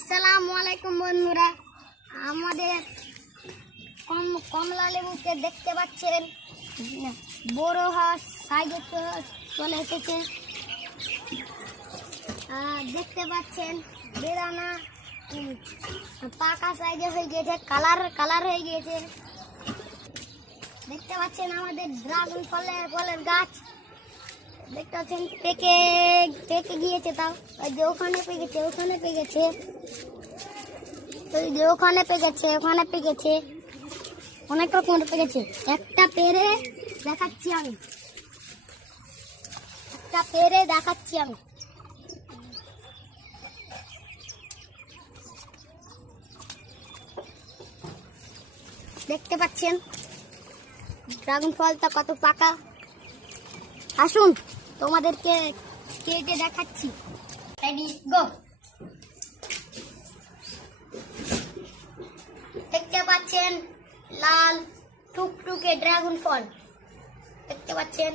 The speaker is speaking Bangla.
আসসালামু আলাইকুম বন্ধুরা, আমাদের কমলা লেবুকে দেখতে পাচ্ছেন বড় হাঁস সাইজে চলে এসেছে। দেখতে পাচ্ছেন বেদানা পাকা সাইজে হয়ে গিয়েছে, কালার হয়ে গিয়েছে। দেখতে পাচ্ছেন আমাদের ড্রাগন ফলের গাছ দেখতে পাচ্ছেন পেকে গিয়েছে। তাও ওই যে ওখানে পেকেছে, ওখানে পেকেছে, ওই যে ওখানে পেকেছে, অনেক রকমের পেকেছে। একটা পেরে দেখাচ্ছি আমি, দেখতে পাচ্ছেন ড্রাগন ফলটা কত পাকা। আসুন তোমাদেরকে কেটে দেখাচ্ছি। Ready go. দেখতে পাচ্ছেন লাল টুকটুকে ড্রাগন ফল, দেখতে পাচ্ছেন।